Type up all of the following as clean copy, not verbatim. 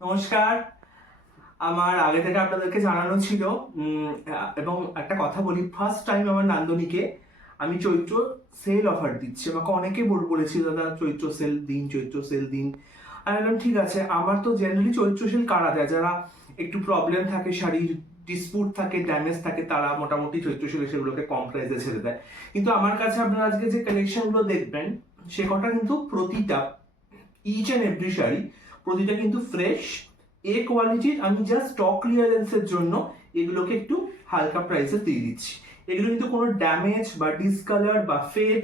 নমস্কার। আমার আগে থেকে আপনাদেরকে জানানো ছিল এবং একটা কথা বলি, ফার্স্ট টাইম আমার নান্দনিকে আমি চৈত্র সেল অফার দিচ্ছি। আমাকে অনেকে বলেছিল দাদা চৈত্র সেল দিন, চৈত্র সেল দিন। আমি বললাম ঠিক আছে। আমার তো জেনারেলি চৈত্র সেল কারা দেয়? যারা একটু প্রবলেম থাকে, শাড়ির ডিসপুট থাকে, ড্যামেজ থাকে, তারা মোটামুটি চৈত্র সেলে সেগুলোকে কম প্রাইসে ছেড়ে দেয়। কিন্তু আমার কাছে আপনারা আজকে যে কালেকশনগুলো দেখবেন সে কটা কিন্তু প্রতিটা ইচ অ্যান্ড এভরি শাড়ি প্রতিটা কিন্তু ফ্রেশ এ কোয়ালিটির। আমি জাস্ট স্টক ক্লিয়ারেন্সের জন্য এগুলোকে একটু হালকা প্রাইসে দিয়ে দিচ্ছি। এগুলো কিন্তু কোনো ড্যামেজ বা ডিসকালার বা ফেড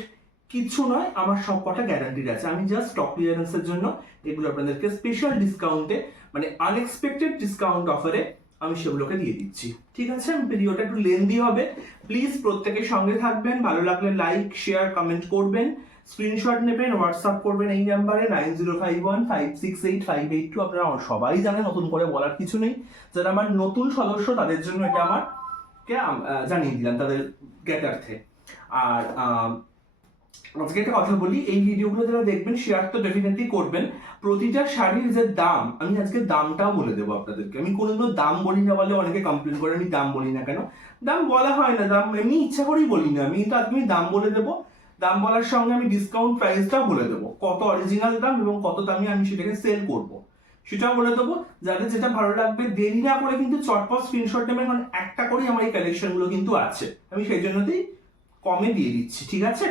কিছু নয়, আমার সব কটা গ্যারান্টিড আছে। আমি জাস্ট স্টক ক্লিয়ারেন্সের জন্য এগুলো আপনাদেরকে স্পেশাল ডিসকাউন্টে, মানে আনএক্সপেক্টেড ডিসকাউন্ট অফারে আমি সেগুলোকে দিয়ে দিচ্ছি। ঠিক আছে, ভিডিওটা একটু লেন্দি হবে, প্লিজ প্রত্যেকের সঙ্গে থাকবেন। ভালো লাগলে লাইক, শেয়ার, কমেন্ট করবেন, স্ক্রিনশট নেবেন, হোয়াটসঅ্যাপ করবেন এই নাম্বারে 9051568582। আপনারা সবাই জানেন, নতুন করে বলার কিছু নেই। যারা আমার নতুন সদস্য তাদের জন্য এটা আমার জানিয়ে দিলাম তাদের জ্ঞাতার্থে। আর আজকে একটা কথা বলি, এই ভিডিওগুলো যারা দেখবেন শেয়ার তো ডেফিনেটলি করবেন। প্রতিটা শাড়ির যে দাম, আমি আজকে দামটাও বলে দেবো আপনাদেরকে। আমি কোনোদিনও দাম বলি না বলে অনেকে কমপ্লেন করে আমি দাম বলি না কেন। দাম বলা হয় না, দাম এমনি ইচ্ছা করেই বলি না। আমি তো আজকে দাম বলে দেবো। দাম বলার সঙ্গে আমি ডিসকাউন্ট প্রাইসটাও বলে দেবো, কত অরিজিনাল দাম এবং কত দামে আমি সেটাকে সেল করব সেটাও বলে দেবো। যাদের যেটা ভালো লাগবে দেরি না করে কিন্তু চটপট স্ক্রিনশট নেবেন, কারণ একটা করেই আমার এই কালেকশনগুলো কিন্তু আছে। আমি সেই জন্যতেই কমে দিয়ে দিচ্ছি। ঠিক আছে,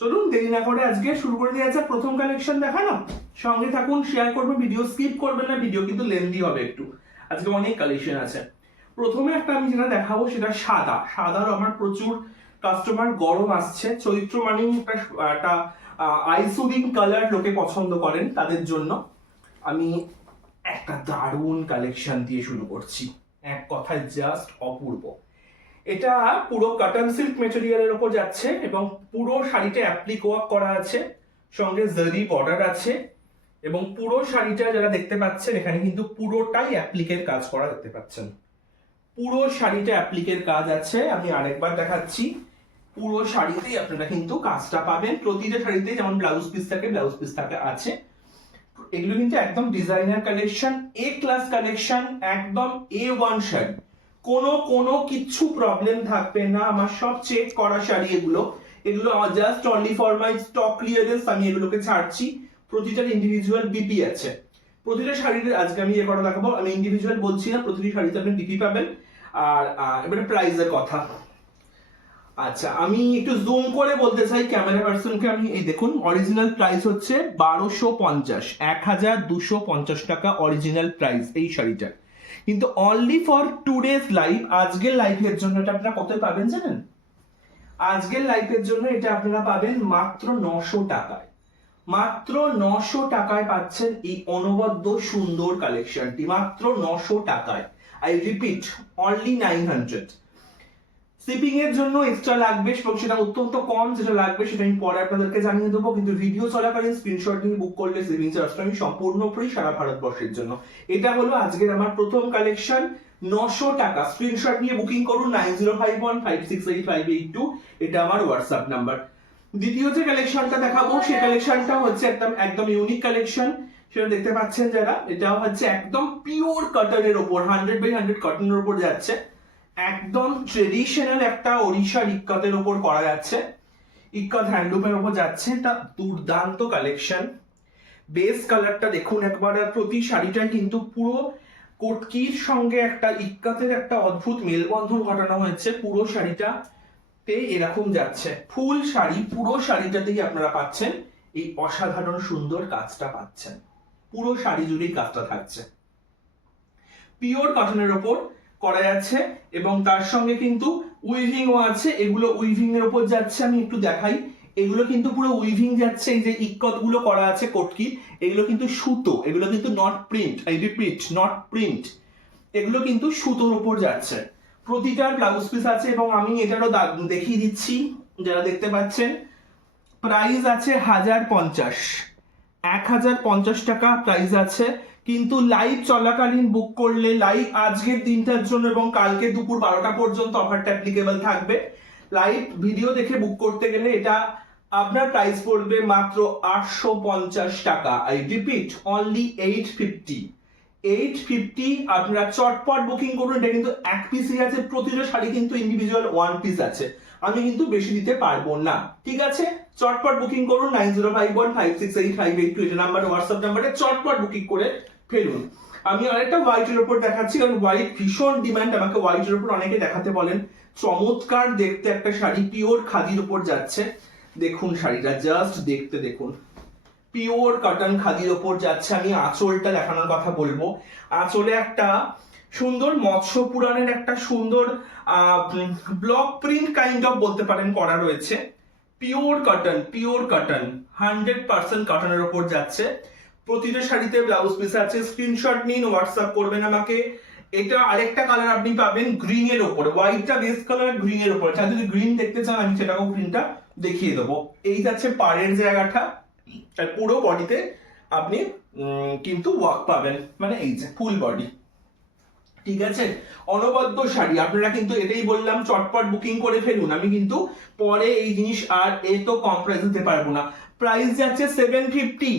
চলুন দেরি না করে আজকে শুরু করে দেওয়া যাক প্রথম কালেকশন দেখানো। সঙ্গে থাকুন, শেয়ার করবেন, ভিডিও স্কিপ করবেন না, ভিডিও কিন্তু লেন্দি হবে একটু। আজকে অনেক কালেকশন আছে। প্রথমে একটা আমি যেটা দেখাবো সেটা সাদা। সাদার আমার প্রচুর কাস্টমার, গরম আসছে, চৈত্র মানেই একটা আইসুদিং কালার লোকে পছন্দ করেন, তাদের জন্য আমি একটা দারুণ কালেকশন দিয়ে শুরু করছি। এক কথায় জাস্ট অপূর্ব। এটা পুরো কটন সিল্ক মেটেরিয়ালের উপর যাচ্ছে এবং পুরো শাড়িটা অ্যাপ্লিক ওয়ার্ক করা আছে, সঙ্গে জারি বর্ডার আছে এবং পুরো শাড়িটা যারা দেখতে পাচ্ছেন এখানে কিন্তু পুরোটাই অ্যাপ্লিকের কাজ করা দেখতে পাচ্ছেন। পুরো শাড়িটা অ্যাপ্লিকের কাজ আছে। আমি আরেকবার দেখাচ্ছি, পুরো শাড়িতেই আপনারা কিন্তু কাজটা পাবেন। প্রতিটা শাড়িতে যেমন ব্লাউজ পিস থাকে, ব্লাউজ পিস থাকে আছে। এগুলো কিন্তু একদম ডিজাইনার কালেকশন, এ ক্লাস কালেকশন, একদম A1 শাড়ি। কোনো কিচ্ছু প্রবলেম থাকবে না। আমার সব চেক করা শাড়ি এগুলো। এগুলো just only for my stock clearance আমি এগুলোকে ছাড়ছি। প্রতিটার ইন্ডিভিজুয়াল বিপি আছে। প্রতিটা শাড়িতে আজকে আমি করা দেখাবো। আমি ইন্ডিভিজুয়াল বলছি না, প্রতিটি শাড়িতে আপনি বিপি পাবেন। আর এবারে প্রাইসের কথা। আচ্ছা, আমি একটু জুম করে বলতে চাই ক্যামেরা পার্সনকে। আমি এই দেখুন, অরিজিনাল প্রাইস হচ্ছে 1250, 1250 টাকা অরিজিনাল প্রাইস এই শাড়িটার। কিন্তু অনলি ফর টুডেজ লাইভ, আজকের লাইভের জন্য এটা আপনারা কত পাবেন জানেন? আজকের লাইভের জন্য এটা আপনারা পাবেন মাত্র 900 টাকায়। মাত্র 900 টাকায় পাচ্ছেন এই অনবদ্য সুন্দর কালেকশনটি, মাত্র 900 টাকায়। I repeat, only 900। শিপিং এর জন্য এক্সট্রা লাগবে এবং সেটা অত্যন্ত কম। যেটা লাগবে সেটা আমি পরে আপনাদেরকে জানিয়ে দেবো, কিন্তু ভিডিও চলাকালীন স্ক্রিনশট নিয়ে বুক করলে শিপিং চার্জটা আমি সম্পূর্ণ ফ্রি সারা ভারতবর্ষের জন্য। এটা হলো আজকের আমার প্রথম কালেকশন, 900 টাকা। স্ক্রিনশট নিয়ে বুকিং করুন 9051568582। এটা আমার হোয়াটসঅ্যাপ নাম্বার। দ্বিতীয় যে কালেকশনটা দেখাবো সেই কালেকশনটা হচ্ছে একদম ইউনিক কালেকশন। সেটা দেখতে পাচ্ছেন যারা, এটা হচ্ছে একদম পিওর কটনের উপর, 100/100 কটনের উপর যাচ্ছে। একদম ট্রেডিশনাল একটা ওড়িশার ইক্কতের উপর করা যাচ্ছে, ইক্কত হ্যান্ডলুমের উপর যাচ্ছে। এটা দুর্দান্ত কালেকশন। বেস কালারটা দেখুন একবার। প্রতি শাড়িটাই কিন্তু পুরো কটকির সঙ্গে একটা ইক্কতের একটা অদ্ভুত মেলবন্ধন ঘটানো হয়েছে। পুরো শাড়িটাতে এরকম যাচ্ছে, ফুল শাড়ি, পুরো শাড়িটাতেই আপনারা পাচ্ছেন এই অসাধারণ সুন্দর কাজটা পাচ্ছেন। পুরো শাড়ি জুড়েই কাজটা থাকছে, পিওর কটনের ওপর করা যাচ্ছে এবং তার সঙ্গে কিন্তু উইভিংও আছে। এগুলো উইভিং এর উপর যাচ্ছে, আমি একটু দেখাই। এগুলো কিন্তু পুরো উইভিং যাচ্ছে। এই যে ইক্কত গুলো করা আছে কটকি, এগুলো কিন্তু সুতো, এগুলো কিন্তু not print. I repeat, not print. এগুলো কিন্তু সুতোর উপর যাচ্ছে। প্রতিটার ব্লাউজ পিস আছে এবং আমি এটারও দেখিয়ে দিচ্ছি যারা দেখতে পাচ্ছেন। প্রাইস আছে 1050, 1050 টাকা প্রাইস আছে। কিন্তু লাইভ চলাকালীন বুক করলে, লাইভ আজকের দিনটার জন্য এবং কালকে দুপুর 12টা পর্যন্ত অফারটা অ্যাপ্লিকেবল থাকবে। লাইভ ভিডিও দেখে বুক করতে গেলে এটা আপনার প্রাইস পড়বে মাত্র 850 টাকা। I repeat, only 850। 850 আপনারা চটপট বুকিং করুন। এটা কিন্তু এক পিসই আছে, প্রতিটা শাড়ি কিন্তু ইন্ডিভিজুয়াল ওয়ান পিস আছে, আমি কিন্তু বেশি দিতে পারবো না। ঠিক আছে, চটপট বুকিং করুন 9051568582 এটা নাম্বার, হোয়াটসঅ্যাপ নাম্বারে চটপট বুকিং করে ফেলুন। আমি আরেকটা হোয়াইটের উপর দেখাচ্ছি, কারণ হোয়াইট ভীষণ ডিমান্ড, আমাকে হোয়াইটের উপর অনেকে দেখাতে বলেন। চমৎকার দেখতে একটা শাড়ি, পিওর খাদির উপর যাচ্ছে। দেখুন শাড়িটা জাস্ট দেখতে দেখুন, পিওর কটন খাদির ওপর যাচ্ছে। আমি আঁচলটা দেখানোর কথা বলবো। আঁচলে একটা সুন্দর মৎস্য পুরাণের একটা সুন্দর ব্লক প্রিন্ট কাইন্ড অফ বলতে পারেন করা রয়েছে। পিওর কটন 100% কটনের ওপর যাচ্ছে। প্রতিটা শাড়িতে ব্লাউজ পিস আছে। স্ক্রিনশট নিন, হোয়াটসঅ্যাপ করবেন আমাকে। এটা আরেকটা কালার আপনি পাবেন গ্রিন এর উপরে, হোয়াইটটা বেস কালার, গ্রিন এর উপরে। যদি গ্রিন দেখতে চান আমি সেটাকেও গ্রিনটা দেখিয়ে দেবো। এই যাচ্ছে পাড়ের জায়গাটা, আর পুরো বডিতে আপনি কিন্তু ওয়ার্ক পাবেন, মানে এই যে ফুল বডি। ঠিক আছে, অনবদ্য শাড়ি। আপনারা কিন্তু এটাই বললাম, চটপট বুকিং করে ফেলুন। আমি কিন্তু পরে এই জিনিস আর এত কম প্রাইস দিতে পারবো না। প্রাইস যাচ্ছে 750,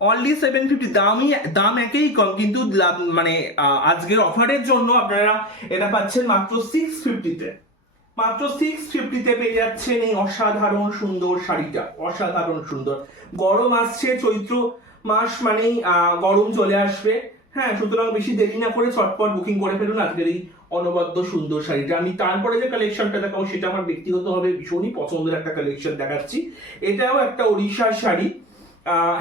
অনলি 750। দাম একই কম, কিন্তু মানে আজকের অফারের জন্য আপনারা এটা পাচ্ছেন মাত্র 650-তে। মাত্র 650-তে পেয়ে যাচ্ছেন এই অসাধারণ সুন্দর শাড়িটা, অসাধারণ সুন্দর। গরম আসছে, চৈত্র মাস মানেই গরম চলে আসবে। হ্যাঁ, সুতরাং বেশি দেরি না করে চটপট বুকিং করে ফেলুন আজকের এই অনবদ্য সুন্দর শাড়িটা। আমি তারপরে যে কালেকশনটা দেখাবো সেটা আমার ব্যক্তিগতভাবে ভীষণই পছন্দের একটা কালেকশন দেখাচ্ছি। এটাও একটা ওড়িশার শাড়ি,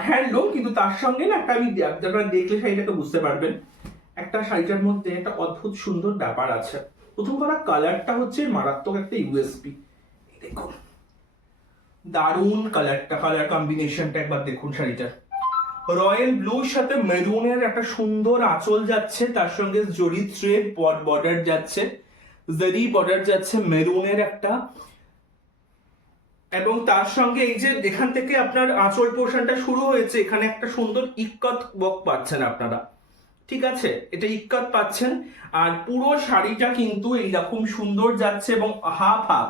হ্যান্ডলুম, কিন্তু তার সঙ্গে না একটা, আমি আপনারা দেখলে শাড়িটাকে বুঝতে পারবেন, একটা শাড়িটার মধ্যে একটা অদ্ভুত সুন্দর ব্যাপার আছে। প্রথম কথা কালারটা হচ্ছে মারাত্মক একটা ইউএসপি। দেখুন দারুণ কালারটা, কালার কম্বিনেশনটা একবার দেখুন শাড়িটা। রয়্যাল ব্লুর সাথে মেরুনের একটা সুন্দর আঁচল যাচ্ছে, তার সঙ্গে জরি থ্রেড বর্ডার যাচ্ছে, জরি বর্ডার যাচ্ছে মেরুনের একটা, এবং তার সঙ্গে এই যে এখান থেকে আপনার আঁচল পোর্শনটা শুরু হয়েছে, এখানে একটা সুন্দর ইক্কত ওয়ার্ক পাচ্ছেন আপনারা। ঠিক আছে, এটা ইক্কত পাচ্ছেন। আর পুরো শাড়িটা কিন্তু এইরকম সুন্দর যাচ্ছে, এবং হাফ হাফ,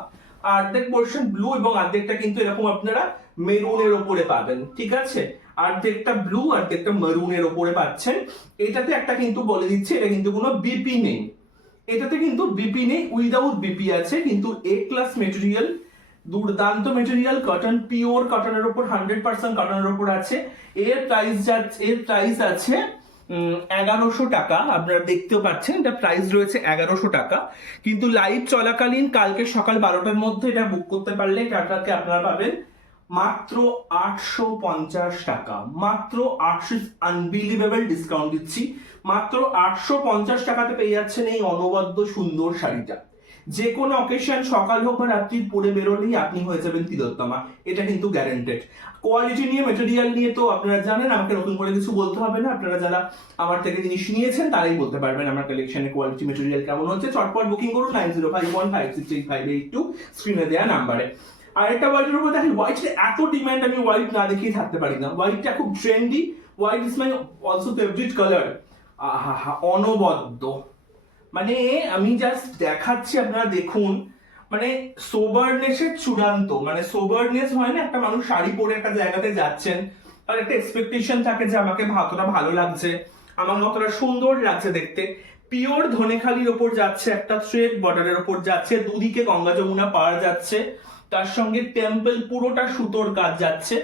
অর্ধেক পোর্শন ব্লু এবং অর্ধেকটা কিন্তু এরকম আপনারা মেরুনের ওপরে পাবেন। ঠিক আছে, অর্ধেকটা ব্লু অর্ধেকটা মেরুনের ওপরে পাচ্ছেন। এটাতে একটা কিন্তু বলে দিচ্ছে, এটা কিন্তু কোনো বিপি নেই, এটাতে কিন্তু বিপি নেই, উইদাউট বিপি আছে, কিন্তু এ ক্লাস মেটেরিয়াল, দুর্দান্ত মেটেরিয়াল, কটন, পিওর কটনের উপর, 100% কটনের উপর আছে। এর প্রাইস আছে 1100 টাকা। আপনারা দেখতেও পাচ্ছেন এটা প্রাইস রয়েছে 1100 টাকা। কিন্তু লাইভ চলাকালীন কালকে সকাল 12টার মধ্যে এটা বুক করতে পারলে টাকাকে আপনারা পাবেন মাত্র 850 টাকা। মাত্র 800, আনবিলিভেবল ডিসকাউন্ট দিচ্ছি। মাত্র 850 টাকাতে পেয়ে যাচ্ছেন এই অনবদ্য সুন্দর শাড়িটা। যে কোনো অকেশন, সকাল হোক বা রাত্রি, পরে বেরোলেই আপনি হয়ে যাবেন তিলোত্তমা, এটা কিন্তু গ্যারান্টেড। কোয়ালিটি নিয়ে, মেটেরিয়াল নিয়ে তো আপনারা জানেন, আমাকে নতুন করে কিছু বলতে হবে না। আপনারা যারা আমার থেকে জিনিস নিয়েছেন তারাই বলতে পারবেন আমার কালেকশনের কোয়ালিটি মেটেরিয়াল কেমন হচ্ছে। চটপট বুকিং করুন 9051568582 স্ক্রিনে দেওয়া নাম্বারে। আর একটা হোয়াইটের উপর দেখি, হোয়াইটের এত ডিমান্ড, আমি হোয়াইট না দেখিয়ে থাকতে পারি না। হোয়াইটটা খুব trendy, white is my also favourite colour. আহা, অনবদ্য, মানে আমি জাস্ট দেখাচ্ছি, আপনারা দেখুন, মানে সোবারনেসের চূড়ান্ত, মানে সোবারনেস হয় না, একটা মানুষ শাড়ি পরে একটা জায়গাতে যাচ্ছেন, আর একটা এক্সপেকটেশন থাকে যে আমাকে কতটা ভালো লাগছে, আমার কতটা সুন্দর লাগছে দেখতে। পিওর ধনেখালির ওপর যাচ্ছে, একটা থ্রেড বর্ডারের ওপর যাচ্ছে, দুদিকে গঙ্গা যমুনা পাড় যাচ্ছে, তার সঙ্গে টেম্পল, পুরোটা সুতোর কাজ যাচ্ছে।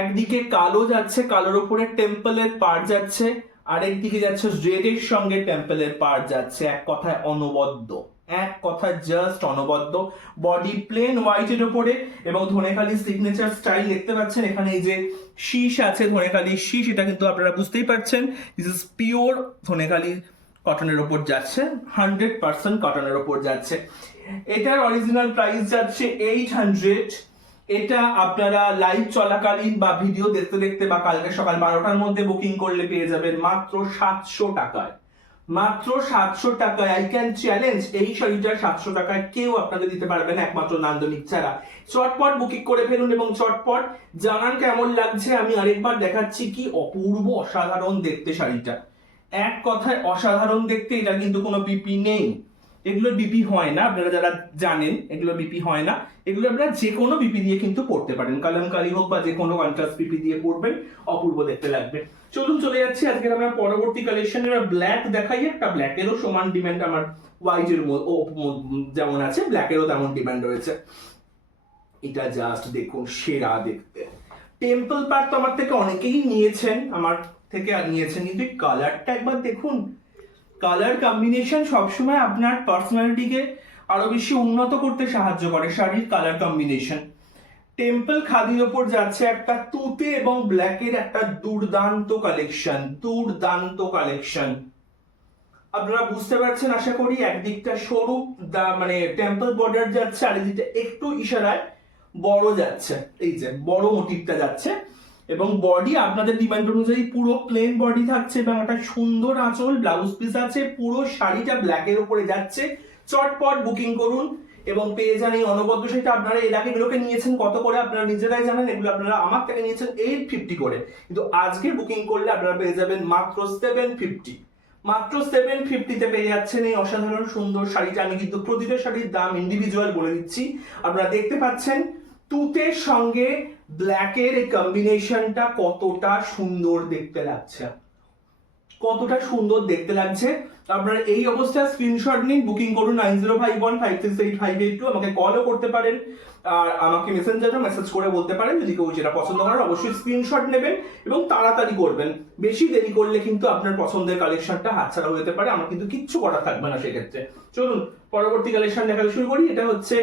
একদিকে কালো যাচ্ছে, কালোর উপরে টেম্পলের পাড় যাচ্ছে, আরেকদিকে যাচ্ছে রেডের সঙ্গে টেম্পলের পাড় যাচ্ছে। এক কথায় অনবদ্য, এক কথায় জাস্ট অনবদ্য। বডি প্লেন হোয়াইটের উপরে, এবং ধনেখালি সিগনেচার স্টাইল দেখতে পাচ্ছেন। এখানে এই যে শীষ আছে, ধনেখালির শীষ, এটা কিন্তু আপনারা বুঝতেই পারছেন, দিস ইজ পিওর ধনেখালি কটনের ওপর যাচ্ছে, 100% কটনের ওপর যাচ্ছে। এটার অরিজিনাল প্রাইস যাচ্ছে 800। এটা আপনারা লাইভ চলাকালীন বা ভিডিও দেখতে দেখতে বা কালকে সকাল 12টার মধ্যে বুকিং করলে পেয়ে যাবেন মাত্র 700 টাকায়। মাত্র 700 টাকায়। আই ক্যান চ্যালেঞ্জ, এই শাড়িটা 700 টাকায় কেউ আপনাদের দিতে পারবে না, একমাত্র নান্দনিক ছাড়া। চটপট বুকিং করে ফেলুন এবং চটপট জানান কেমন লাগছে। আমি আরেকবার দেখাচ্ছি, কি অপূর্ব অসাধারণ দেখতে শাড়িটা, এক কথায় অসাধারণ দেখতে। এটা কিন্তু কোনো বিপি নেই, এগুলো বিপি হয় না, আপনারা যারা জানেন এগুলো বিপি হয় না। এগুলো আপনারা যে কোনো বিপি দিয়ে কিন্তু পড়তে পারেন, কালামকারী হোক বা যে কোনো কন্ট্রাস্ট বিপি দিয়ে পড়বেন, অপূর্ব দেখতে লাগবে। চলুন চলে যাচ্ছি আজকে আমরা পরবর্তী কালেকশনের ব্ল্যাক দেখাই। একটা ব্ল্যাকেরও সমান ডিমান্ড আমার হোয়াইটের যেমন আছে, ব্ল্যাকেরও তেমন ডিমান্ড রয়েছে। এটা জাস্ট দেখুন, সেরা দেখতে। টেম্পল পার্ট তো আমার থেকে অনেকেই নিয়েছেন, কিন্তু কালারটা একবার দেখুন। কালার কম্বিনেশন সবসময় আপনার পার্সোনালিটিকে আরো বেশি উন্নত করতে সাহায্য করে, শাড়ির কালার কম্বিনেশন। টেম্পল খাদির ওপর যাচ্ছে একটা তুতে এবং ব্ল্যাকের একটা দুর্দান্ত কালেকশন। আপনারা বুঝতে পারছেন আশা করি। একদিকটা সরু মানে টেম্পল বর্ডার যাচ্ছে, আর এদিকটা একটু ইশারায় বড় যাচ্ছে, এই যে বড় মোটিভটা যাচ্ছে। এবং বডি আপনাদের ডিমান্ড অনুযায়ী পুরো প্লেন বডি থাকছে এবং একটা সুন্দর আঁচল, ব্লাউজ পিস আছে। পুরো শাড়িটা ব্ল্যাকের উপরে যাচ্ছে। চটপট বুকিং করুন এবং পেয়ে যান এই অনবদ্য শাড়িটা। আপনারা এর আগে এগুলোকে নিয়েছেন কত করে আপনারা নিজেরাই জানেন, এগুলো আপনারা আমার থেকে নিয়েছেন 850 করে, কিন্তু আজকে বুকিং করলে আপনারা পেয়ে যাবেন মাত্র 750। মাত্র 750-তে পেয়ে যাচ্ছেন এই অসাধারণ সুন্দর শাড়িটা। আমি কিন্তু প্রতিটা শাড়ির দাম ইন্ডিভিজুয়াল বলে দিচ্ছি। আপনারা দেখতে পাচ্ছেন তুতের সঙ্গে ব্ল্যাকের এই কম্বিনেশনটা কতটা সুন্দর দেখতে লাগছে, আপনারা এই অবস্থায় স্ক্রিনশট নিন, বুকিং করুন 9051568582। আমাকে কলও করতে পারেন আর আমাকে মেসেঞ্জারে মেসেজ করে বলতে পারেন যদি কেউ যেটা পছন্দ করেন। অবশ্যই স্ক্রিনশট নেবেন এবং তাড়াতাড়ি করবেন, বেশি দেরি করলে কিন্তু আপনার পছন্দের কালেকশনটা হাতছাড়া হয়ে যেতে পারে, আমার কিন্তু কিচ্ছু করা থাকবে না সেক্ষেত্রে। চলুন পরবর্তী কালেকশন দেখাতে শুরু করি। এটা হচ্ছে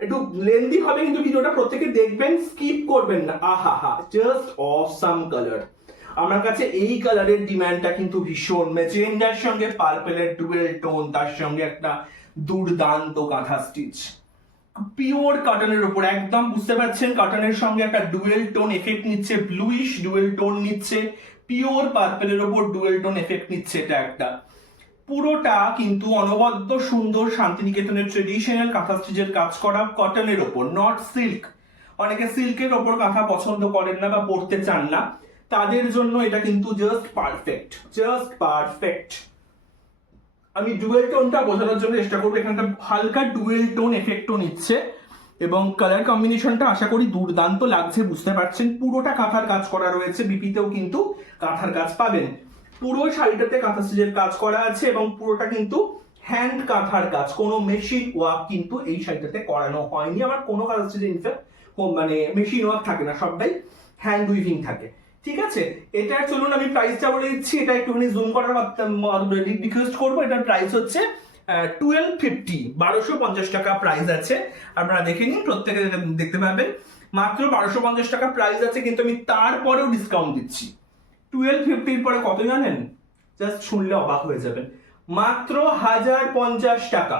একটু লেন্দি হবে কিন্তু ভিডিওটা প্রত্যেকে দেখবেন, স্কিপ করবেন না। আহা, জাস্ট অসাম কালার। আমার কাছে এই কালারের ডিমান্ডটা কিন্তু ভীষণ। ম্যাজেন্ডার সঙ্গে পার্পেলের ডুয়েল টোন, তার সঙ্গে একটা দুর্দান্ত কাঁথা স্টিচ, পিওর কটনের উপর একদম বুঝতে পারছেন। কটনের সঙ্গে একটা ডুয়েল টোন এফেক্ট নিচ্ছে, ব্লুইশ ডুয়েল টোন নিচ্ছে, পিওর পার্পেলের উপর ডুয়েল টোন এফেক্ট নিচ্ছে। এটা একটা পুরোটা কিন্তু অনবদ্য সুন্দর শান্তিনিকেতনের ট্রেডিশনাল কাঁথা স্টিচের কাজ করা কটনের ওপর, নট সিল্ক। অনেকে সিল্কের ওপর কাঁথা পছন্দ করেন না বা পরতে চান না, তাদের জন্য এটা কিন্তু জাস্ট পারফেক্ট। আমি ডুয়েল টোনটা বোঝানোর জন্য চেষ্টা করবো। এখানে হালকা ডুয়েল টোন এফেক্টও নিচ্ছে এবং কালার কম্বিনেশনটা আশা করি দুর্দান্ত লাগছে, বুঝতে পারছেন। পুরোটা কাঁথার কাজ করা রয়েছে, বিপিতেও কিন্তু কাঁথার কাজ পাবেন। পুরো শাড়িটাতে কাঁথা স্টিচের কাজ করা আছে এবং পুরোটা কিন্তু হ্যান্ড কাঁথার কাজ, কোনো মেশিন ওয়ার্ক কিন্তু এই শাড়িটাতে করানো হয়নি। আমার কোনো কাঁথা স্টিচে ইনফ্যাক্ট মানে মেশিন ওয়ার্ক থাকে না, সবটাই হ্যান্ড উইভিং থাকে। ঠিক আছে, এটা চলুন আমি প্রাইসটা বলে দিচ্ছি। এটা একটুখানি জুম করার রিকোয়েস্ট করবো। এটার প্রাইস হচ্ছে 1250, 1250 টাকা প্রাইস আছে। আপনারা দেখে নিন, প্রত্যেকে দেখতে পাবেন মাত্র 1250 টাকা প্রাইস আছে, কিন্তু আমি তারপরেও ডিসকাউন্ট দিচ্ছি। 1250 পরে কত জানেন? জাস্ট শুনলে অবাক হয়ে যাবেন, মাত্র 1050 টাকা।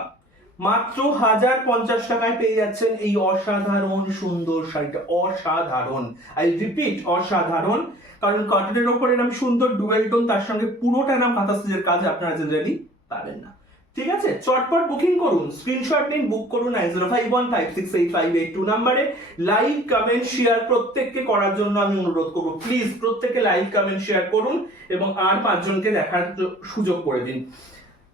মাত্র 1050 টাকায় পেয়ে যাচ্ছেন এই অসাধারণ সুন্দর শাড়িটা। অসাধারণ, আই রিপিট, অসাধারণ। কারণ কটনের ওপরে এরকম সুন্দর ডুয়েল টোন, তার সঙ্গে পুরোটা নাম কাঁথা স্টিচের কাজ আপনারা জেনারেলি পাবেন না। ঠিক আছে, চটপট বুকিং করুন, স্ক্রিনশট নিন, বুক করুন 9051568582 নাম্বারে। লাইক কমেন্ট শেয়ার প্রত্যেককে করার জন্য আমি অনুরোধ করবো। প্লিজ প্রত্যেকে লাইক কমেন্ট শেয়ার করুন এবং আর 5 জনকে দেখার সুযোগ করে দিন।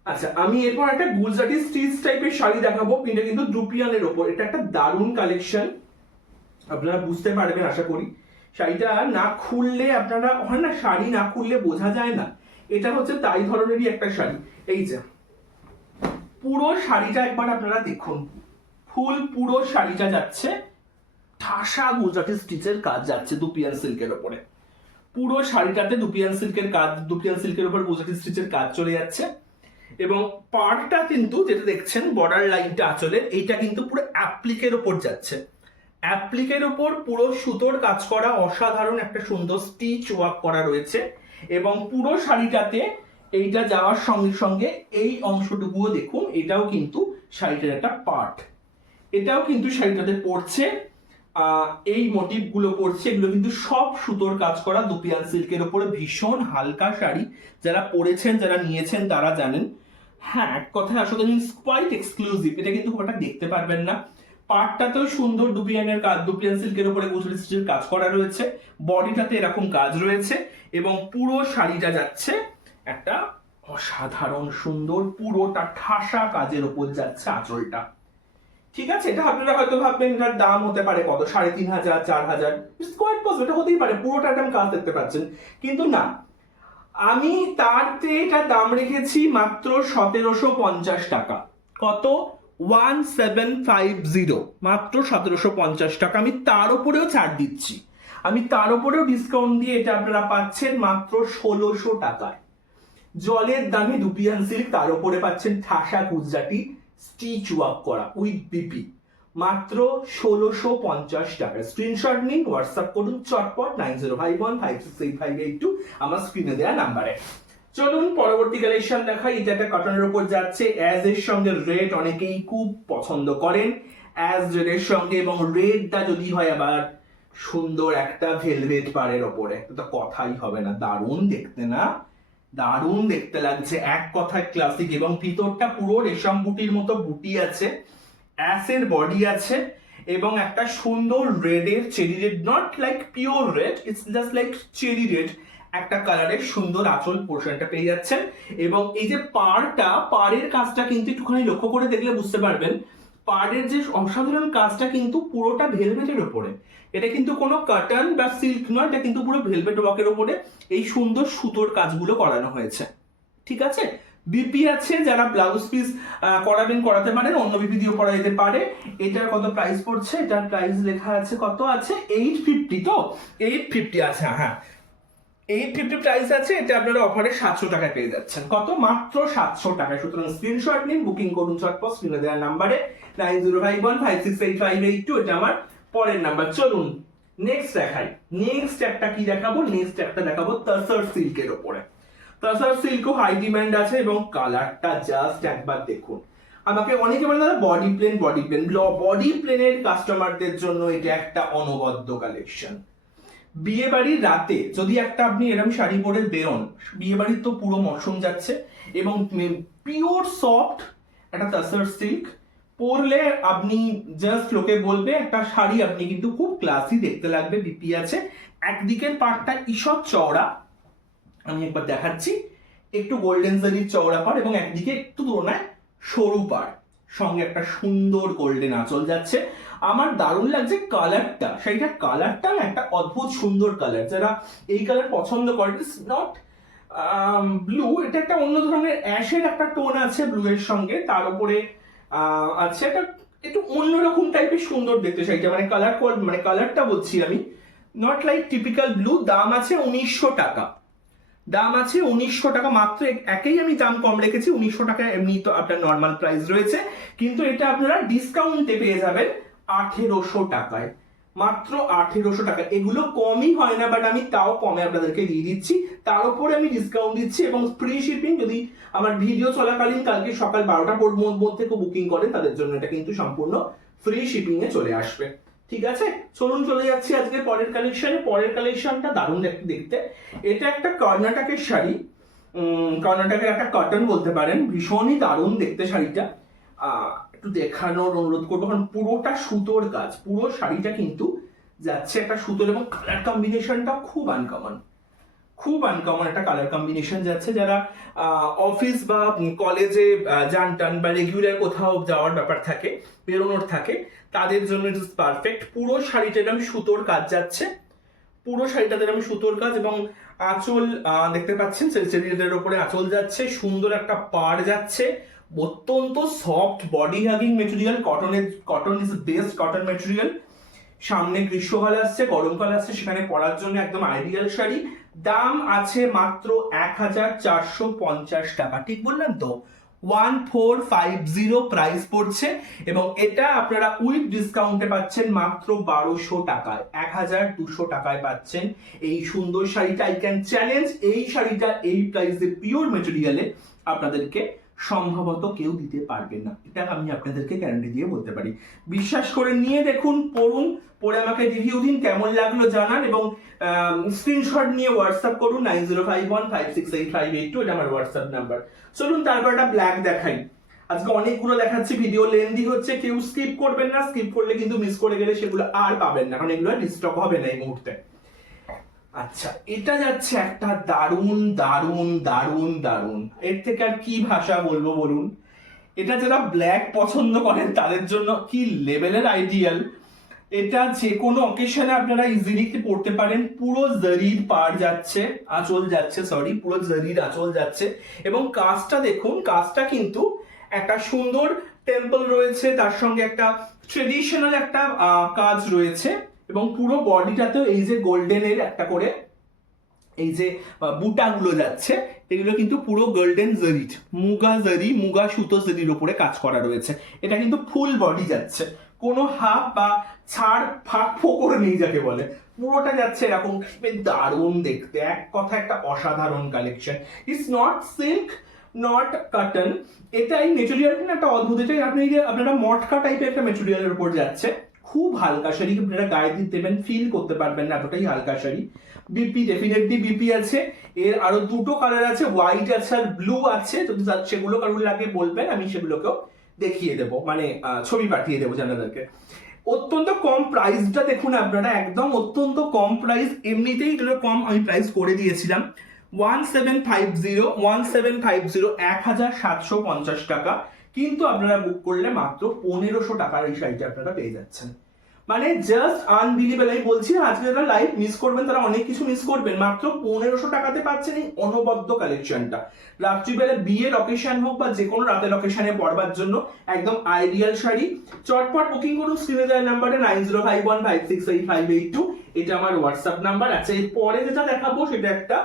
আচ্ছা, আমি এরপর একটা গুজরাটি স্টিচ টাইপের শাড়ি দেখাবো, এটা কিন্তু দ্রুপিয়ানের ওপর। এটা একটা দারুণ কালেকশন, আপনারা বুঝতে পারবেন আশা করি। শাড়িটা না খুললে আপনারা হয় না, শাড়ি না খুললে বোঝা যায় না। এটা হচ্ছে তাই ধরনেরই একটা শাড়ি। এই যে পুরো শাড়িটা একবার আপনারা দেখুন, পুরো শাড়িটা যাচ্ছে ঠাসা গুজরাটি স্টিচের কাজ যাচ্ছে দুপিয়ান সিল্কের ওপরে। পুরো শাড়িটাতে দুপিয়ান সিল্কের উপর গুজরাটি স্টিচের কাজ চলে যাচ্ছে এবং পাড়টা কিন্তু যেটা দেখছেন বর্ডার লাইনটা আঁচলের, এইটা কিন্তু পুরো অ্যাপ্লিকের ওপর যাচ্ছে। অ্যাপ্লিকের ওপর পুরো সুতোর কাজ করা অসাধারণ একটা সুন্দর স্টিচ ওয়ার্ক করা রয়েছে এবং পুরো শাড়িটাতে এইটা যাওয়ার সঙ্গে সঙ্গে এই অংশটুকুও দেখুন, এটাও কিন্তু শাড়িটার একটা পার্ট। এটাও কিন্তু শাড়িটাতে পড়ছে, এই মোটিভ গুলো পড়ছে, এগুলো কিন্তু সব সুতোর কাজ করা দুপিয়ান সিল্কের উপরে। ভীষণ হালকা শাড়ি, যারা পরেছেন যারা নিয়েছেন তারা জানেন। হ্যাঁ, এক কথায় আসলে কোয়াইট এক্সক্লুসিভ। এটা কিন্তু খুব একটা দেখতে পারবেন না। পার্টটাতেও সুন্দর দুপিয়ান সিল্কের উপরে গুজরাটি স্টিচের কাজ করা রয়েছে, বডিটাতে এরকম কাজ রয়েছে এবং পুরো শাড়িটা যাচ্ছে একটা অসাধারণ সুন্দর, পুরোটা ঠাসা কাজের উপর যাচ্ছে আঁচলটা। ঠিক আছে, এটা আপনারা হয়তো ভাববেন এটার দাম হতে পারে কত, 3,500 4,000, ইটস কোয়াইট পসিবল, এটা হতেই পারে, পুরোটা একদম কাজ দেখতে পাচ্ছেন। কিন্তু না, আমি তার চেয়ে এটা দাম রেখেছি মাত্র 1,750 টাকা। কত? 1750, মাত্র 1,750 টাকা। আমি তার উপরেও ছাড় দিচ্ছি, আমি তার উপরেও ডিসকাউন্ট দিয়ে এটা আপনারা পাচ্ছেন মাত্র 1,600 টাকায়। জলের দামে দুপিয়ান সিল্ক, তার উপরে পাচ্ছেন ঠাসা গুজরাটি স্টিচ ওয়ার্ক করা উইথ বিপি, মাত্র 1,650 টাকা। স্ক্রিনশট নিন, হোয়াটসঅ্যাপ করুন চটপট 9051568582 আমার স্ক্রিনে দেওয়া নাম্বারে। চলুন পরবর্তী কালেকশন দেখাই। এটা একটা কটনের উপর যাচ্ছে, অ্যাজ এর সঙ্গে রেড অনেকেই খুব পছন্দ করেন, অ্যাজ রেড এর সঙ্গে, এবং রেডটা যদি হয় আবার সুন্দর একটা ভেলভেট পাড়ের ওপরে, তো কথাই হবে না, দারুণ দেখতে না? দারুণ দেখতে লাগছে, এক কথায় ক্লাসিক। এবং ভিতরটা পুরো রেশম বুটির মতো বুটি আছে, অ্যাসের বডি আছে, এবং একটা সুন্দর রেডের cherry red, not like pure red, it's just like cherry red একটা কালারের সুন্দর আঁচল পোর্শনটা পেয়ে যাচ্ছেন। এবং এই যে পাড়ের কাজটা কিন্তু একটুখানি লক্ষ্য করে দেখলে বুঝতে পারবেন, পাড়ের যে অসাধারণ কাজটা কিন্তু পুরোটা ভেলভেটের ওপরে। এটা কিন্তু কোনো কটন বা সিল্ক নয়, এটা কিন্তু পুরো ভেলভেট ওয়ার্কের ওপরে এই সুন্দর সুতোর কাজগুলো করানো হয়েছে। ঠিক আছে, বিপি আছে, যারা ব্লাউজ পিস করাবেন করাতে পারেন, অন্য বিপি দিয়েও করা যেতে পারে। এটার কত প্রাইস পড়ছে? এটার প্রাইস লেখা আছে, কত আছে? 850, তো 850 আছে, হ্যাঁ 850 প্রাইস আছে। এটা আপনারা অফারে 700 টাকায় পেয়ে যাচ্ছেন। কত? মাত্র 700 টাকায়। সুতরাং স্ক্রিনশট নিন, বুকিং করুন চটপট স্ক্রিনে দেওয়া নাম্বারে 9051568582, এটা আমার পরের নাম্বার। চলুন নেক্সট দেখাই। নেক্সট একটা কি দেখাবো? নেক্সট একটা দেখাবো তসর সিল্কের ওপরে। তসর সিল্কও হাই ডিমান্ড আছে, এবং কালারটা জাস্ট একবার দেখুন। আমাকে অনেকে বলে দাদা বডি প্লেন, বডি প্লেনের কাস্টমারদের জন্য এটা একটা অনবদ্য কালেকশন। বিয়ে বাড়ির রাতে যদি একটা আপনি এরকম শাড়ি পরে বেরোন, বিয়ে বাড়ির তো পুরো মরশুম যাচ্ছে, এবং পিওর সফট একটা তসর সিল্ক পরলে আপনি জাস্ট লোকে বলবে একটা শাড়ি, আপনি কিন্তু খুব ক্লাসি দেখতে লাগবে। বিপি আছে, একদিকের পাড়টা ঈষৎ চওড়া, আমি একবার দেখাচ্ছি, একটু গোল্ডেন জারির চওড়া পাড়, এবং একদিকে একটু তুলনায় সরু পাড়, সঙ্গে একটা সুন্দর গোল্ডেন আঁচল যাচ্ছে। আমার দারুণ লাগছে কালারটা, সেইটা কালারটা না একটা অদ্ভুত সুন্দর কালার। যারা এই কালার পছন্দ করে, ইটস নট ব্লু, এটা একটা অন্য ধরনের অ্যাশের একটা টোন আছে ব্লু এর সঙ্গে, তার উপরে আছে একটা একটু অন্যরকম টাইপের সুন্দর দেখতে শাড়িটা, মানে কালারটা বলছি আমি, নট লাইক টিপিক্যাল ব্লু। দাম আছে 1,900 টাকা, দাম আছে 1,900 টাকা মাত্র। একেই আমি দাম কম রেখেছি, 1,900 টাকা এমনি তো আপনার নর্মাল প্রাইস রয়েছে, কিন্তু এটা আপনারা ডিসকাউন্টে পেয়ে যাবেন 1,800 টাকায়, মাত্র 1,800 টাকা। এগুলো কমই হয় না, বাট আমি তাও কমে আপনাদেরকে দিয়ে দিচ্ছি, তার উপরে আমি ডিসকাউন্ট দিচ্ছি, এবং ফ্রি শিপিং। যদি আমার ভিডিও চলাকালীন কালকে সকাল 12টার মধ্যে বুকিং করেন, তাদের জন্য এটা কিন্তু সম্পূর্ণ ফ্রি শিপিং এ চলে আসবে। ঠিক আছে, চলুন চলে যাচ্ছি আজকে পরের কালেকশনে। পরের কালেকশনটা দারুণ দেখতে। এটা একটা কর্ণাটকের শাড়ি, কর্ণাটকের একটা কটন বলতে পারেন, ভীষণই দারুণ দেখতে শাড়িটা। একটু দেখানোর অনুরোধ করবো, কারণ পুরোটা সুতোর কাজ, পুরো শাড়িটা কিন্তু যাচ্ছে একটা সুতোর, এবং কালার কম্বিনেশনটা খুব আনকমন, খুব আনকমন একটা কালার কম্বিনেশন যাচ্ছে। যারা অফিস বা কলেজে যান টান বা রেগুলার কোথাও যাওয়ার ব্যাপার থাকে, বেরোনোর থাকে, তাদের জন্য ইট ইজ পারফেক্ট। পুরো শাড়িটা এরকম সুতোর কাজ যাচ্ছে, পুরো শাড়িটাতে এরকম সুতোর কাজ, এবং আঁচল দেখতে পাচ্ছেন চেরিদের উপরে আঁচল যাচ্ছে, সুন্দর একটা পাড় যাচ্ছে, অত্যন্ত soft body hugging material, cotton is best cotton material. সামনে গ্রীষ্মকাল আসছে, গরমকাল আসছে, সেখানে পরার জন্য একদম আইডিয়াল শাড়ি। দাম আছে মাত্র 1,450 টাকা, ঠিক বললাম তো? 1,450 প্রাইস পড়ছে, এবং এটা আপনারা উইথ ডিসকাউন্টে পাচ্ছেন মাত্র 1,200 টাকায়, 1,200 টাকায় পাচ্ছেন এই সুন্দর শাড়িটা। আই ক্যান চ্যালেঞ্জ, এই শাড়িটা এই প্রাইসে পিওর মেটেরিয়ালে আপনাদেরকে সম্ভবত কেউ দিতে পারবে না, এটা আমি আপনাদেরকে গ্যারান্টি দিয়ে বলতে পারি। বিশ্বাস করে নিয়ে দেখুন, পড়ুন, পরে আমাকে রিভিউ দিন, কেমন লাগলো জানান, এবং স্ক্রিনশট নিয়ে হোয়াটসঅ্যাপ করুন 9051568582, এটা আমার হোয়াটসঅ্যাপ নাম্বার। চলুন তারপর একটা ব্ল্যাক দেখাই। আজকে অনেকগুলো দেখাচ্ছি, ভিডিও লেন্দি হচ্ছে, কেউ স্কিপ করবেন না, স্কিপ করলে কিন্তু মিস করে গেলে সেগুলো আর পাবেন না, কারণ এগুলো স্টক হবে না এই মুহূর্তে। আচ্ছা, এটা যাচ্ছে একটা দারুণ দারুণ দারুণ দারুণ, এর থেকে আর কি ভাষা বলবো বলুন। এটা যারা ব্ল্যাক পছন্দ করেন তাদের জন্য কি লেভেলের আইডিয়াল। এটা যে কোনো অকেশনে আপনারা ইজিলি পড়তে পারেন। পুরো জরির পার যাচ্ছে, আঁচল যাচ্ছে, সরি, পুরো জরির আঁচল যাচ্ছে। এবং কাজটা দেখুন, কাজটা কিন্তু একটা সুন্দর টেম্পল রয়েছে, তার সঙ্গে একটা ট্রেডিশনাল একটা কাজ রয়েছে। এবং পুরো বডিটাতেও এই যে গোল্ডেনের একটা করে এই যে বুটাগুলো যাচ্ছে, এগুলো কিন্তু পুরো গোল্ডেন জরির, মুগা জরি, মুগা সুতো জরির উপরে কাজ করা রয়েছে। এটা কিন্তু ফুল বডি যাচ্ছে, কোনো হাফ বা ছাড় ফাঁক ফোকর নেই যাকে বলে, পুরোটা যাচ্ছে এরকম। দারুণ দেখতে, এক কথা একটা অসাধারণ collection. It's not silk, not cotton, এটাই মেটেরিয়ালটা একটা অদ্ভুত। এটাই আপনি যে আপনারা মটকা টাইপের একটা মেটেরিয়ালের উপর যাচ্ছে, খুব হালকা শাড়ি, আপনারা গায়ে দিতে দেবেন ফিল করতে পারবেন না, এতটাই হালকা শাড়ি। বিপি ডেফিনেটলি বিপি আছে, এর আরো দুটো কালার আছে, হোয়াইট আছে আর ব্লু আছে। যদি সেগুলো কারোর লাগে বলবেন, আমি সেগুলোকেও দেখিয়ে দেবো, মানে ছবি পাঠিয়ে দেবো জানাদেরকে। অত্যন্ত কম প্রাইসটা দেখুন আপনারা, একদম অত্যন্ত কম প্রাইস, এমনিতেই এগুলো কম আমি প্রাইস করে দিয়েছিলাম। 1750 1750 টাকা, কিন্তু আপনারা বুক করলে মাত্র 1500 টাকার এই শাড়িটা আপনারা পেয়ে যাচ্ছেন। মানে জাস্ট আনবিলিভেবল। আমি বলছি না, আজকে যারা লাইভ মিস করবেন তারা অনেক কিছু মিস করবেন। মাত্র 1500 টাকাতে পাচ্ছেন এই অনবদ্য কালেকশনটা। রাত্রিবেলা বিয়ের অকেশন হোক বা যে কোনো রাতের অকেশনে পরবার জন্য একদম আইডিয়াল শাড়ি। চটপট বুকিং করুন স্ক্রিনে দেওয়া নাম্বারে 9051568582। এটা আমার হোয়াটসঅ্যাপ নাম্বার। আচ্ছা, এর পরে যেটা দেখাবো সেটা একটা,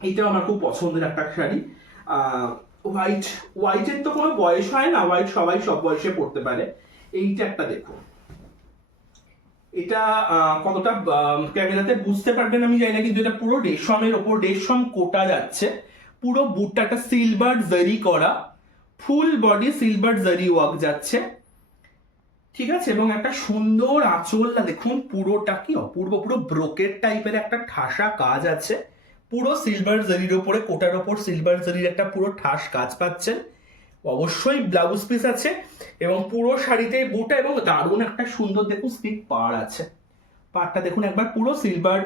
এটাও আমার খুব পছন্দের একটা শাড়ি। হোয়াইট, হোয়াইটের তো কোনো বয়স হয় না, হোয়াইট সবাই সব বয়সে পড়তে পারে। এইটা একটা দেখুন, এটা কতটা ক্যামেরাতে বুঝতে পারবেন আমি জানি না, কিন্তু এটা পুরো রেশমের ওপর রেশম কোটা যাচ্ছে। পুরো বুটটা একটা সিলভার জারি করা, ফুল বডি সিলভার জারি ওয়ার্ক যাচ্ছে, ঠিক আছে। এবং একটা সুন্দর আঁচলটা দেখুন, পুরোটা কি অপূর্ব, পুরো ব্রোকেট টাইপের একটা ঠাসা কাজ আছে। পুরো সিলভার জারির ওপরে, কোটার ওপর সিলভার জারির একটা পুরো ঠাস কাজ পাচ্ছেন। অবশ্যই ব্লাউজ পিস আছে এবং পুরো শাড়িতে বুটা, এবং দারুণ একটা সুন্দর দেখুন স্লিপ পাড় আছে। পাড়টা দেখুন একবার, পুরো সিলভার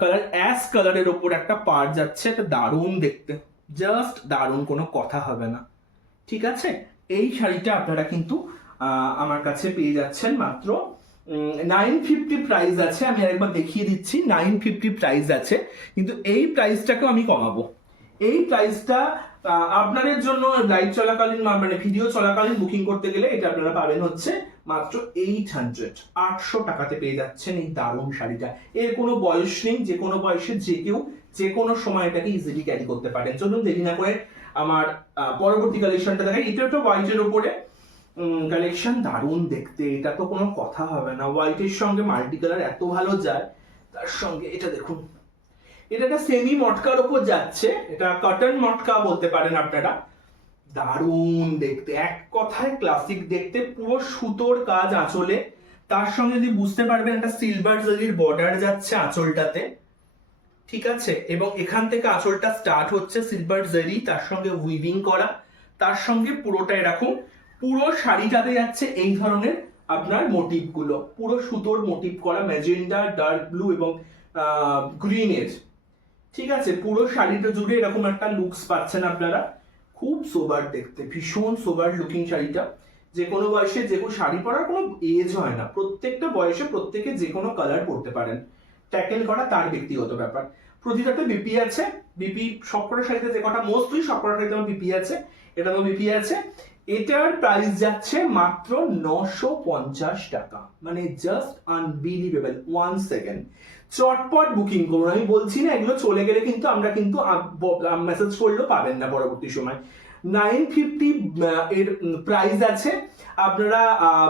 কালার, অ্যাশ কালারের ওপর একটা পাড় যাচ্ছে, এটা দারুণ দেখতে, জাস্ট দারুণ, কোনো কথা হবে না, ঠিক আছে। এই শাড়িটা আপনারা কিন্তু আমার কাছে পেয়ে যাচ্ছেন মাত্র 950 প্রাইস আছে। আমি আরেকবার দেখিয়ে দিচ্ছি, 950 প্রাইস আছে, কিন্তু এই প্রাইসটাকেও আমি কমাবো। এই প্রাইসটা আপনাদের জন্য লাইভ চলাকালীন, মানে ভিডিও চলাকালীন বুকিং করতে গেলে এটা আপনারা পাবেন হচ্ছে মাত্র 800 টাকাতে পেয়ে যাচ্ছেন এই দারুণ শাড়িটা। এর কোনো বয়স নেই, যে কোনো বয়সে যে কেউ যে কোনো সময় এটাকে ইজিলি ক্যারি করতে পারেন। চলুন দেরি না করে আমার পরবর্তী কালেকশনটা দেখাই। এটা একটা হোয়াইটের উপরে কালেকশন, দারুণ দেখতে, এটা তো কোনো কথা হবে না। হোয়াইটের সঙ্গে মাল্টি কালার এত ভালো যায়, তার সঙ্গে এটা দেখুন, এটা একটা সেমি মটকার উপর যাচ্ছে, এটা কটন মটকা বলতে পারেন আপনারা। দারুণ দেখতে, এক কথায় ক্লাসিক দেখতে, পুরো সুতোর কাজ আঁচলে, তার সঙ্গে যদি বুঝতে পারবেন একটা সিলভার জারির বর্ডার যাচ্ছে আঁচলটাতে, ঠিক আছে। এবং এখান থেকে আঁচলটা স্টার্ট হচ্ছে সিলভার জারি, তার সঙ্গে উইভিং করা, তার সঙ্গে পুরোটা এরকম, পুরো শাড়িটাতে যাচ্ছে এই ধরনের আপনার মোটিভ গুলো, পুরো সুতোর মোটিভ করা, ম্যাজেন্ডা, ডার্ক ব্লু এবং গ্রিনের, ঠিক আছে। পুরো শাড়িটা জুড়ে এরকম একটা লুকস পাচ্ছেন আপনারা, খুব সোবার দেখতে, ভীষণ সোবার লুকিং শাড়িটা। যে কোনো বয়সে যে কোনো শাড়ি পরার কোনো এজ হয় না, প্রত্যেকটা বয়সে প্রত্যেকে যে কোনো কালার পরতে পারেন, ট্যাকেল করা তার ব্যক্তিগত ব্যাপার। প্রতিটাতে বিপি আছে, বিপি সবকটা শাড়িতে, যে কটা মোস্টলি সবকটা শাড়িতে আমার বিপি আছে, এটাতেও বিপি আছে। এটার প্রাইস যাচ্ছে মাত্র 950 টাকা, মানে জাস্ট আনবিলিভেবল। 1 সেকেন্ড, চটপট বুকিং করুন। আমি বলছি না এগুলো চলে গেলে কিন্তু আমরা কিন্তু মেসেজ করলেও পাবেন না পরবর্তী সময়। 950 এর প্রাইস আছে, আপনারা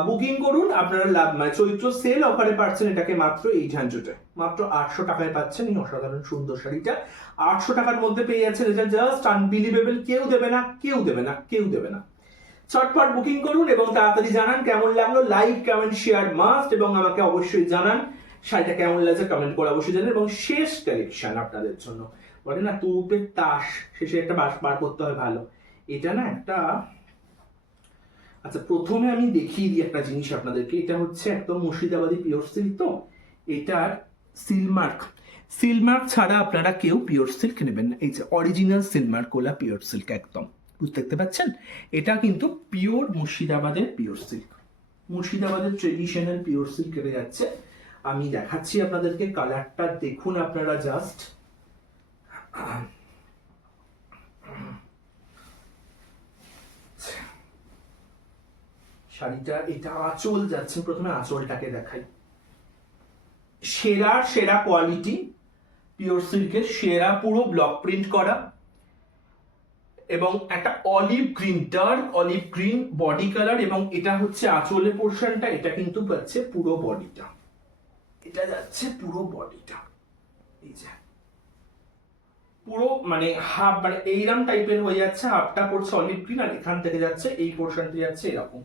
বুকিং করুন। আপনারা লাভ, মানে চৈত্র সেল অফারে পাচ্ছেন এটাকে মাত্র 800 মাত্র 800 টাকায় পাচ্ছেন এই অসাধারণ সুন্দর শাড়িটা। 800 টাকার মধ্যে পেয়ে যাচ্ছেন, এটা জাস্ট আনবিলিভেবল। কেউ দেবে না, কেউ দেবে না, কেউ দেবে না। চটপট বুকিং করুন এবং তাড়াতাড়ি জানান কেমন লাগলো। লাইক, কমেন্ট, শেয়ার মাস্ট, এবং আমাকে অবশ্যই জানান শাড়িটা কেমন লাগছে, কমেন্ট করে অবশ্যই জানান। এবং শেষ কালেকশন আপনাদের জন্য, বলে না তুরুপের তাস, শেষে একটা বাস বার করতে হয় ভালো, এটা না একটা। আচ্ছা, প্রথমে আমি দেখিয়ে দিই একটা জিনিস আপনাদেরকে, এটা হচ্ছে একদম মুর্শিদাবাদী পিওর সিল্ক, তো এটার সিল মার্ক, সিল্কমার্ক ছাড়া আপনারা কেউ পিওর সিল্ক নেবেন না। এই যে অরিজিনাল সিল্কমার্ক কোলা পিওর সিল্ক, একদম বুঝতে দেখতে পাচ্ছেন, এটা কিন্তু পিওর মুর্শিদাবাদের পিওর সিল্ক, মুর্শিদাবাদের ট্রেডিশনাল পিওর সিল্ক কেটে যাচ্ছে। আমি দেখাচ্ছি আপনাদেরকে, কালারটা দেখুন আপনারা জাস্ট। শাড়িটা, এটা আঁচল যাচ্ছে, প্রথমে আঁচলটাকে দেখাই। সেরা সেরা কোয়ালিটি পিওর সিল্কের, সেরা পুরো ব্লক প্রিন্ট করা এবং একটা olive green, dark olive green body colour, এবং এটা হচ্ছে আঁচলের পোর্শনটা, এটা কিন্তু পাচ্ছে পুরো বডিটা, এটা যাচ্ছে পুরো বডিটা, এই যে পুরো মানে হাফ, মানে এইরকম টাইপের হয়ে যাচ্ছে, হাফটা পড়ছে অলিভ গ্রিন আর এখান থেকে যাচ্ছে এই পোর্শনটা যাচ্ছে এরকম।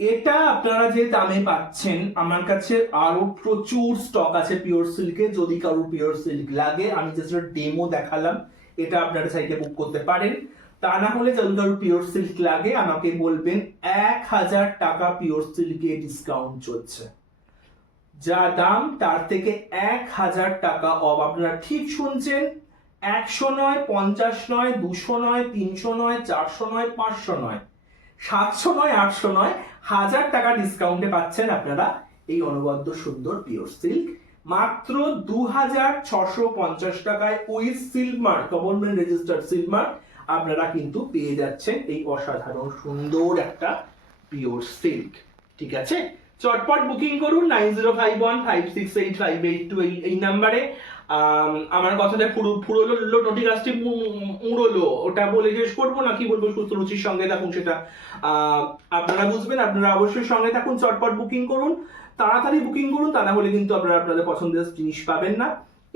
এটা আপনারা যে দামে পাচ্ছেন, আমার কাছে আরো প্রচুর স্টক আছে পিওর সিল্কে, যদি কারোর পিওর সিল্ক লাগে, আমি জাস্ট ডেমো দেখালাম, এটা আপনারা চাইলে বুক করতে পারেন। তা না হলে যদি কারোর পিওর সিল্ক লাগে আমাকে বলবেন, 1000 টাকা পিওর সিল্কে ডিসকাউন্ট চলছে, যা দাম তার থেকে 1000 টাকা অফ। আপনারা ঠিক শুনছেন, 100 নয়, 50 নয়, 200 নয়, 300 নয়, 400 নয়, 500 নয়, 700 নয়, 800 নয়, 1000 টাকা ডিসকাউন্টে পাচ্ছেন আপনারা এই অনবদ্য সুন্দর পিওর সিল্ক মাত্র 2650 টাকায় with silk mark, government registered silk mark আপনারা কিন্তু পেয়ে যাচ্ছেন এই অসাধারণ সুন্দর একটা পিওর সিল্ক। ঠিক আছে, চটপট বুকিং করুন 9051568582 এই নাম্বারে। আমার কথাটা পুরোলো নোটিকাসটি মুড়লো, ওটা বলে শেষ করবো না, কি বলবো, সুস্থ রুচির সঙ্গে থাকুন, সেটা আপনারা বুঝবেন। আপনারা অবশ্যই সঙ্গে থাকুন, চটপট বুকিং করুন, তাড়াতাড়ি বুকিং করুন, তা না হলে কিন্তু আপনারা আপনাদের পছন্দের জিনিস পাবেন না।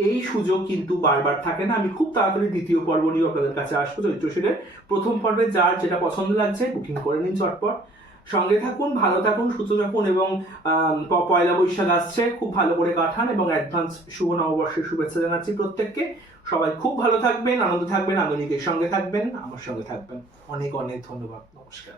এই সুযোগ কিন্তু বারবার থাকে না। আমি খুব তাড়াতাড়ি দ্বিতীয় পর্ব নিয়ে আপনাদের কাছে আসবো। চৈত্রশীলের প্রথম পর্বে যার যেটা পছন্দ লাগছে বুকিং করে নিন চটপট। সঙ্গে থাকুন, ভালো থাকুন, সুস্থ থাকুন, এবং পয়লা বৈশাখ আসছে, খুব ভালো করে কাটান, এবং অ্যাডভান্স শুভ নববর্ষের শুভেচ্ছা জানাচ্ছি প্রত্যেককে। সবাই খুব ভালো থাকবেন, আনন্দ থাকবেন, আধুনিকের সঙ্গে থাকবেন, আমার সঙ্গে থাকবেন। অনেক অনেক ধন্যবাদ, নমস্কার।